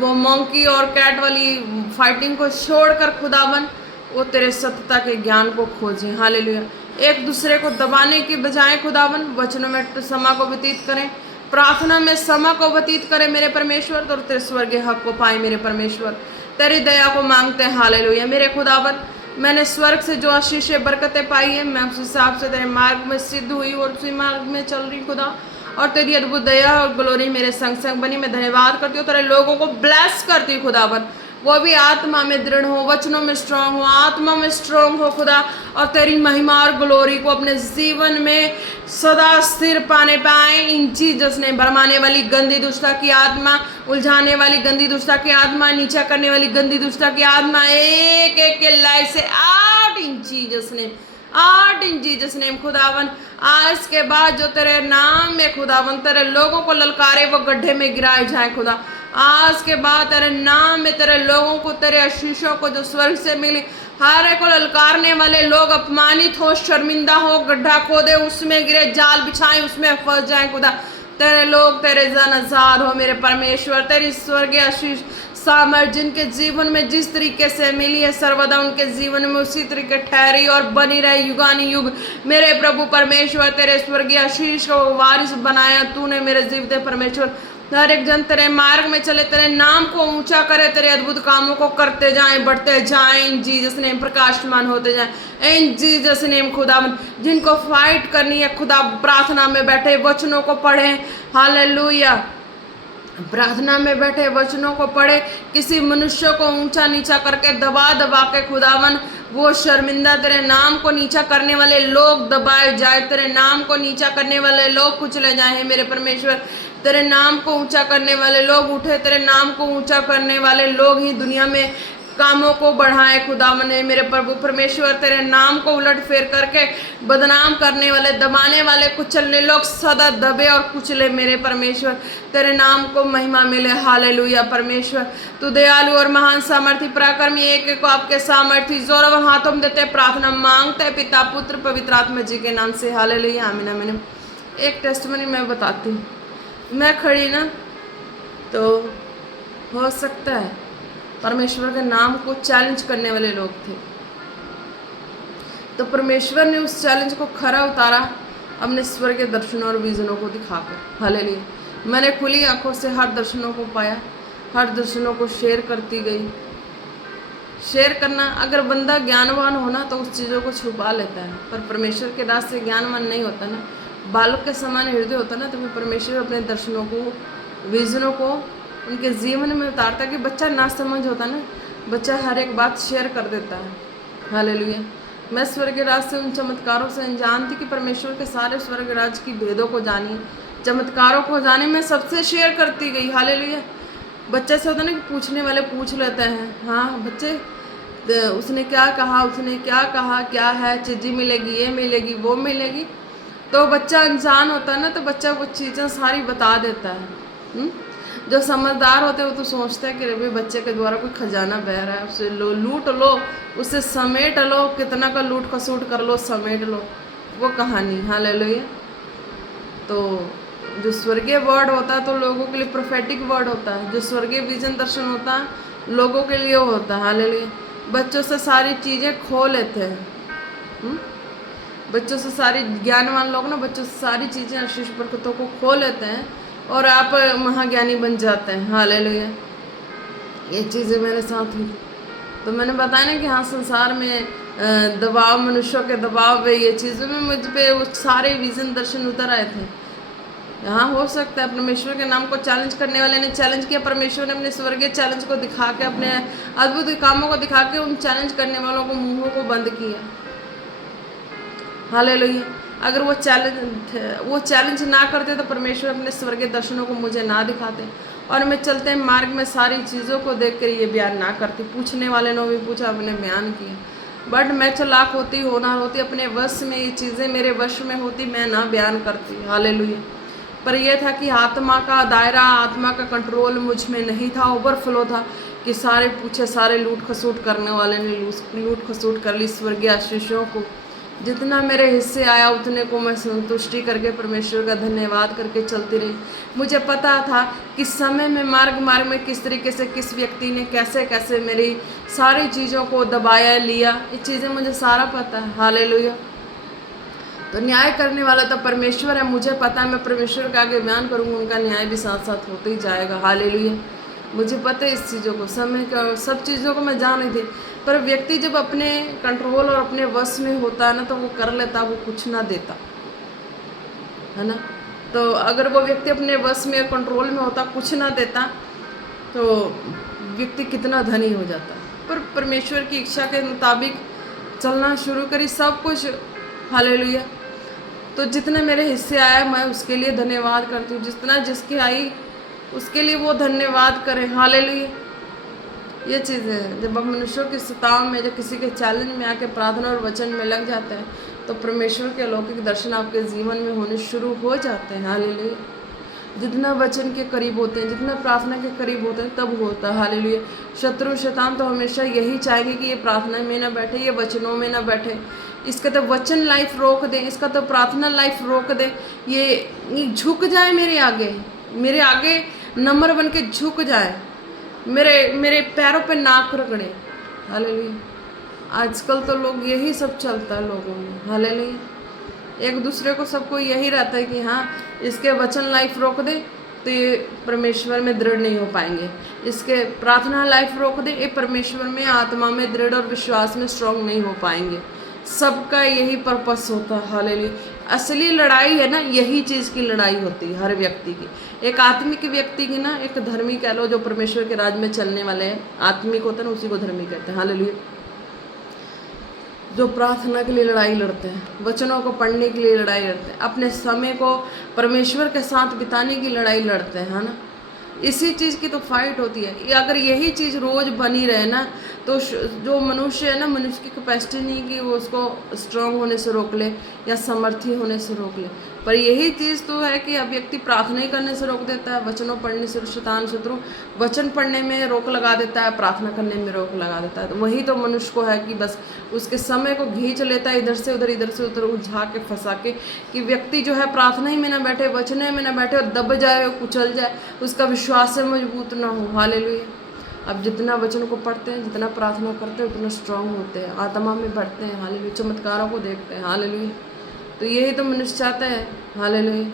वो मंकी और कैट वाली फाइटिंग को छोड़कर खुदावन वो तेरे सत्यता के ज्ञान को खोजें। हालेलुया। एक दूसरे को दबाने की बजाय खुदावन वचनों में समय को व्यतीत करें, प्रार्थना में समय को व्यतीत करें मेरे परमेश्वर, और तेरे स्वर्गीय हक को पाए मेरे परमेश्वर। तेरी दया को मांगते हैं। हालेलुया। मेरे खुदावन, मैंने स्वर्ग से जो आशीष बरकतें पाई है, मैं उस हिसाब से तेरे मार्ग में सिद्ध हुई और उसी मार्ग में चल रही खुदा, और तेरी अद्भुत दया और ग्लोरी मेरे संग संग बनी। मैं धन्यवाद करती हूँ, तेरे लोगों को ब्लेस करती हूँ खुदावन, वो भी आत्मा में दृढ़ हो, वचनों में स्ट्रांग हो, आत्मा में स्ट्रांग हो खुदा, और तेरी महिमा और ग्लोरी को अपने जीवन में सदा स्थिर पाने पाए। इन जीसस ने भरमाने वाली गंदी दुष्टता की आत्मा, उलझाने वाली गंदी दुष्टता की आत्मा, नीचा करने वाली गंदी दुष्टता की आत्मा, एक एक के लाइफ से आउट इन जीसस ने, आउट इन जीसस नेम। खुदावन, आज के बाद जो तेरे नाम में खुदावन तेरे लोगों को ललकारे वो गड्ढे में गिराए जाए खुदा। आज के बाद तेरे नाम में तेरे लोगों को, तेरे आशीषों को जो स्वर्ग से मिली, हर एक को ललकारने वाले लोग अपमानित हो, शर्मिंदा हो, गड्ढा खोदे, उसमें गिरे, जाल बिछाए, उसमें फंस जाए खुदा। तेरे लोग तेरे जन आजाद हो मेरे परमेश्वर। तेरी स्वर्गीय आशीष सामर्थ जिनके जीवन में जिस तरीके से मिली है, सर्वदा उनके जीवन में उसी तरीके ठहरी और बनी रहे युगानी युग। मेरे प्रभु परमेश्वर, तेरे स्वर्गीय आशीष को वारिस बनाया तूने मेरे जीवित परमेश्वर। हर एक जन तेरे मार्ग में चले, तेरे नाम को ऊंचा करे, तेरे अद्भुत कामों को करते जाएं, बढ़ते जाएं, इन जीसस नेम, प्रकाशमान होते जाएं इन जीसस नेम। खुदावन, जिनको फाइट करनी है खुदा, प्रार्थना में बैठे वचनों को पढ़ें। हालेलुया। प्रार्थना में बैठे वचनों को पढ़े, किसी मनुष्य को ऊंचा नीचा करके दबा दबा के खुदावन वो शर्मिंदा, तेरे नाम को नीचा करने वाले लोग दबाए जाए, तेरे नाम को नीचा करने वाले लोग कुचले जाए मेरे परमेश्वर। तेरे नाम को ऊंचा करने वाले लोग उठे, तेरे नाम को ऊंचा करने वाले लोग ही दुनिया में कामों को बढ़ाए खुदावन ने मेरे प्रभु परमेश्वर। तेरे नाम को उलट फेर करके बदनाम करने वाले, दबाने वाले, कुचलने लोग सदा दबे और कुचले मेरे परमेश्वर। तेरे नाम को महिमा मिले। हालेलुया परमेश्वर, तू दयालु और महान सामर्थी पराक्रमी, एक एक को आपके सामर्थी जोर हाथों में देते प्रार्थना मांगते हैं पिता पुत्र पवित्र आत्मा जी के नाम से। हालेलुया आमीन आमीन। एक टेस्टमनी मैं बताती हूँ। मैं खड़ी ना, तो हो सकता है परमेश्वर के नाम को चैलेंज करने वाले लोग थे, तो परमेश्वर ने उस चैलेंज को खरा उतारा अपने स्वर्ग के दर्शनों और विजनों को दिखाकर। हालेलुया। मैंने खुली आंखों से हर दर्शनों को पाया, हर दर्शनों को शेयर करती गई, शेयर करना, अगर बंदा ज्ञानवान होना तो उस चीज़ों को छुपा लेता है, पर परमेश्वर के रास्ते ज्ञानवान नहीं होता ना, बालक के समान हृदय होता ना, तो फिर परमेश्वर अपने दर्शनों को, विजनों को उनके जीवन में उतारता कि बच्चा ना समझ होता ना, बच्चा हर एक बात शेयर कर देता है। हालेलुया। मैं स्वर्ग राज से उन चमत्कारों से अनजान थी कि परमेश्वर के सारे स्वर्ग राज की भेदों को जानी, चमत्कारों को जाने में सबसे शेयर करती गई। हालेलुया। बच्चे से होता ना कि पूछने वाले पूछ लेते हैं, हाँ बच्चे उसने क्या कहा, उसने क्या कहा, क्या है, चीज़ी मिलेगी, ये मिलेगी, वो मिलेगी। तो बच्चा अनजान होता है ना, तो बच्चा वो चीज़ें सारी बता देता है। जो समझदार होते हैं वो तो सोचते हैं कि अरे बच्चे के द्वारा कोई खजाना बह रहा है, उसे लो, लूट लो, उसे समेट लो, कितना का लूट खसूट कर लो, समेट लो, वो कहानी। हालेलुया। तो जो स्वर्गीय वर्ड होता है तो लोगों के लिए प्रोफेटिक वर्ड होता है, जो स्वर्गीय विजन दर्शन होता है लोगों के लिए होता है। हालेलुया। बच्चों से सारी चीज़ें खो लेते हैं। बच्चों से सारी, ज्ञानवान लोग ना बच्चों से सारी चीज़ें, आशीष बरकतों को खो लेते हैं और आप महाज्ञानी बन जाते हैं। हालेलुया। ये चीज़ें मेरे साथ हुई। तो मैंने बताया ना कि हाँ, संसार में दबाव, मनुष्यों के दबाव पे, ये चीज़ों में मुझ पे वो सारे विजन दर्शन उतर आए थे। हाँ, हो सकता है परमेश्वर के नाम को चैलेंज करने वाले ने चैलेंज किया, परमेश्वर ने अपने स्वर्गीय चैलेंज को दिखा के, अपने अद्भुत कामों को दिखा के उन चैलेंज करने वालों को मुंहों को बंद किया। हालेलुया। अगर वो चैलेंज ना करते तो परमेश्वर अपने स्वर्गीय दर्शनों को मुझे ना दिखाते और मैं चलते मार्ग में सारी चीज़ों को देख कर ये बयान ना करती। पूछने वाले ने भी पूछा, अपने बयान किया, बट मैं चालाक होती, होना होती, अपने वश में ये चीज़ें मेरे वश में होती, मैं ना बयान करती। हालेलुया। पर यह था कि आत्मा का दायरा, आत्मा का कंट्रोल मुझ में नहीं था, ओवरफ्लो था कि सारे पूछे, सारे लूट खसूट करने वाले ने लूट खसूट कर ली स्वर्गीय आशीषों को। जितना मेरे हिस्से आया उतने को मैं संतुष्टि करके परमेश्वर का धन्यवाद करके चलती रही। मुझे पता था कि समय में मार्ग में किस तरीके से किस व्यक्ति ने कैसे कैसे मेरी सारी चीज़ों को दबाया, लिया, ये चीज़ें मुझे सारा पता है। हालेलुया। तो न्याय करने वाला तो परमेश्वर है, मुझे पता है मैं परमेश्वर के आगे बयान करूँगा, उनका न्याय भी साथ साथ होते ही जाएगा। हालेलुया। मुझे पता है इस चीज़ों को, समय का, सब चीज़ों को मैं जान रही थी। पर व्यक्ति जब अपने कंट्रोल और अपने वश में होता है ना, तो वो कर लेता, वो कुछ ना देता है ना। तो अगर वो व्यक्ति अपने वश में, कंट्रोल में होता, कुछ ना देता, तो व्यक्ति कितना धनी हो जाता। पर परमेश्वर की इच्छा के मुताबिक चलना शुरू करी सब कुछ। हालेलुया। तो जितना मेरे हिस्से आया मैं उसके लिए धन्यवाद करती हूँ, जितना जिसकी आई उसके लिए वो धन्यवाद करें। हालेलुया। ये चीज़ें जब आप मनुष्यों के सताव में, जब किसी के चैलेंज में आके प्रार्थना और वचन में लग जाते हैं, तो परमेश्वर के अलौकिक दर्शन आपके जीवन में होने शुरू हो जाते हैं। हालेलुया। जितना वचन के करीब होते हैं, जितना प्रार्थना के करीब होते हैं, तब होता है। हालेलुया। शत्रु शैतान तो हमेशा यही चाहेंगे कि ये प्रार्थना में ना बैठे, ये वचनों में ना बैठे, इसका तो वचन लाइफ रोक दे, इसका तो प्रार्थना लाइफ रोक दे, ये झुक जाए मेरे आगे नम्र बन के झुक जाए, मेरे पैरों पे नाक रगड़े। हालेलुया। आजकल तो लोग यही सब चलता है लोगों में। हालेलुया। एक दूसरे को सबको यही रहता है कि हाँ, इसके वचन लाइफ रोक दे तो ये परमेश्वर में दृढ़ नहीं हो पाएंगे, इसके प्रार्थना लाइफ रोक दे, ये परमेश्वर में, आत्मा में दृढ़ और विश्वास में स्ट्रांग नहीं हो पाएंगे। सबका यही पर्पस होता है। हालेलुया। असली लड़ाई है ना, यही चीज़ की लड़ाई होती है हर व्यक्ति की, एक आत्मिक व्यक्ति की ना, एक धर्मी कह लो, जो परमेश्वर के राज में चलने वाले हैं, आत्मिक होता है ना, उसी को धर्मी कहते हैं। हालेलुया। जो प्रार्थना के लिए लड़ाई लड़ते हैं, वचनों को पढ़ने के लिए लड़ाई लड़ते हैं, अपने समय को परमेश्वर के साथ बिताने की लड़ाई लड़ते हैं, है ना। इसी चीज़ की तो फाइट होती है। अगर यही चीज़ रोज़ बनी रहे ना, तो जो मनुष्य है ना, मनुष्य की कैपेसिटी नहीं कि वो उसको स्ट्रांग होने से रोक ले या समर्थी होने से रोक ले, पर यही चीज़ तो है कि अब व्यक्ति प्रार्थना ही करने से रोक देता है, वचनों पढ़ने से शैतान शत्रु वचन पढ़ने में रोक लगा देता है, प्रार्थना करने में रोक लगा देता है। तो वही तो मनुष्य को है कि बस उसके समय को खींच लेता है इधर से उधर उलझा के फंसा के, कि व्यक्ति जो है प्रार्थना ही में ना बैठे, वचने में ना बैठे और दब जाए, कुचल जाए, उसका विश्वास से मजबूत ना हो। हालेलुया। अब जितना वचन को पढ़ते हैं, जितना प्रार्थना करते हैं, उतना स्ट्रांग होते हैं, आत्मा में बढ़ते हैं। हालेलुया। चमत्कारों को देखते हैं। हालेलुया। तो यही तो मनुष्य चाहता है। हालेलुया।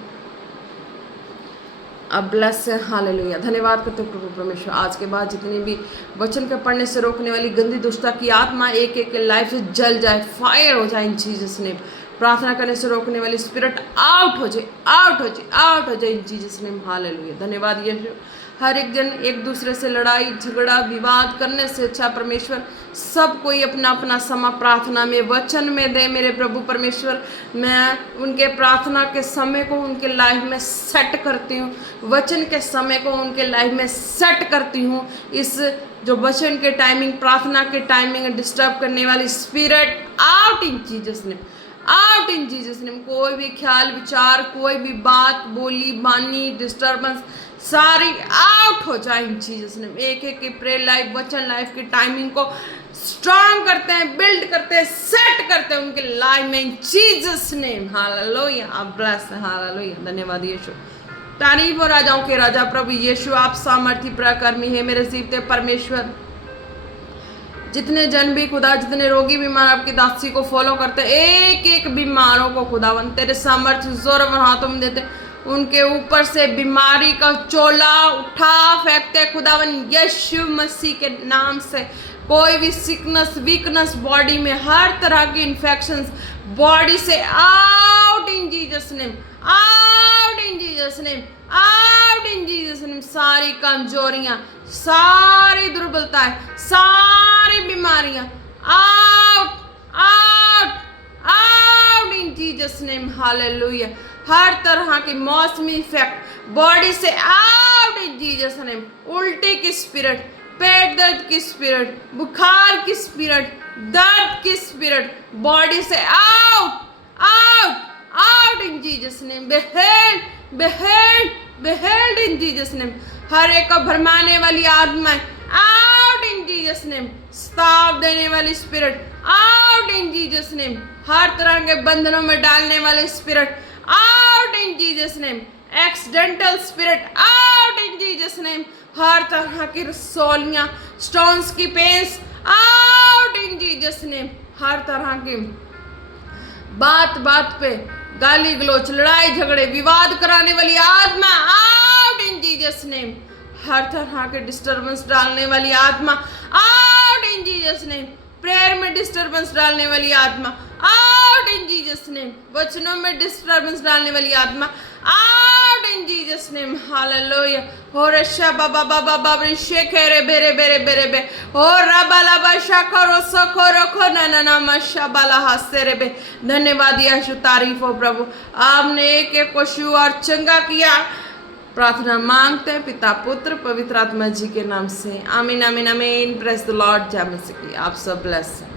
अब ब्लेस है, हालेलुया। धन्यवाद करते हो प्रभु परमेश्वर। आज के बाद जितनी भी वचन के पढ़ने से रोकने वाली गंदी दुष्टता की आत्मा एक एक लाइफ से जल जाए, फायर हो जाए इन जीसस नेम। प्रार्थना करने से रोकने वाली स्पिरिट आउट हो जाए, आउट हो जाए, आउट हो जाए इन जीसस नेम, हालेलुया। धन्यवाद यीशु। हर एक जन एक दूसरे से लड़ाई झगड़ा विवाद करने से अच्छा परमेश्वर सब कोई अपना अपना समय प्रार्थना में वचन में दे मेरे प्रभु परमेश्वर। मैं उनके प्रार्थना के समय को उनके लाइफ में सेट करती हूँ, वचन के समय को उनके लाइफ में सेट करती हूँ। इस जो वचन के टाइमिंग प्रार्थना के टाइमिंग डिस्टर्ब करने वाली spirit out in Jesus name, out in Jesus name. कोई भी ख्याल विचार कोई भी बात बोली बानी डिस्टर्बेंस सारी आउट हो जाए इन जीसस नेम। एक एक की प्रेयर लाइफ वचन लाइफ की टाइमिंग को स्ट्रांग करते हैं, बिल्ड करते हैं, सेट करते हैं उनके लाइफ में इन जीसस नेम, हालेलुया। आप ब्लेस हैं, हालेलुया। धन्यवाद यीशु। तारीफ हो राजाओं के राजा प्रभु यीशु, आप सामर्थी पराक्रमी है मेरे जीवते परमेश्वर। जितने जन भी खुदा, जितने रोगी बीमार आपकी दासी को फॉलो करते, एक एक बीमारों को खुदावन तेरे सामर्थ्य जोर और हाथों में देते, उनके ऊपर से बीमारी का चोला उठा फेंकते खुदावन यीशु मसीह के नाम से। कोई भी सिकनेस वीकनेस बॉडी में, हर तरह की इन्फेक्शंस बॉडी से out in Jesus name, out in Jesus name, out in Jesus name. सारी कमजोरियां, सारी दुर्बलताएं, सारी बीमारियां out, out, out in Jesus name, hallelujah. हर तरह की मौसमी इफेक्ट बॉडी से आउट इन जीसस नेम। उल्टी की स्पिरिट, पेट दर्द की स्पिरिट, बुखार की स्पिरिट, दर्द की स्पिरिट बॉडी से out, out, out in Jesus name. Be healed, be healed, be healed in Jesus name. हर एक को भरमाने वाली आत्माएं आउट इन जीसस नेम। स्ताव देने वाली spirit out in Jesus name. हर तरह के बंधनों में डालने वाले spirit out in Jesus name. Accidental spirit out in Jesus name. हर तरह की रसौलियां, स्टोन्स की pains out in Jesus name. हर तरह की बात बात पे गाली गलोच, लड़ाई झगड़े, विवाद कराने वाली आत्मा आउट इन जीसस नेम। हर तरह के डिस्टर्बेंस डालने वाली आत्मा out in Jesus name. Prayer में डिस्टर्बेंस डालने वाली आत्मा आउट इन जीसस नेम। वचनों में डिस्टर्बेंस डालने वाली आत्मा out in Jesus name, hallelujah. हो रशा बाबा बाबा बाबा शेखेरे बेरे बेरे बेरे बे हो रबाला बाशा करो सको रखो ना ना मशा बाला हासेरे बे। धन्यवाद यीशु, तारीफ हो प्रभु। आपने एक एक को छू और चंगा किया। प्रार्थना मांगते हैं पिता पुत्र पवित्र आत्मा जी के नाम से, आमीन, आमीन, आमीन। Praise the Lord. जय मसीह की। आप सब ब्लेस हैं।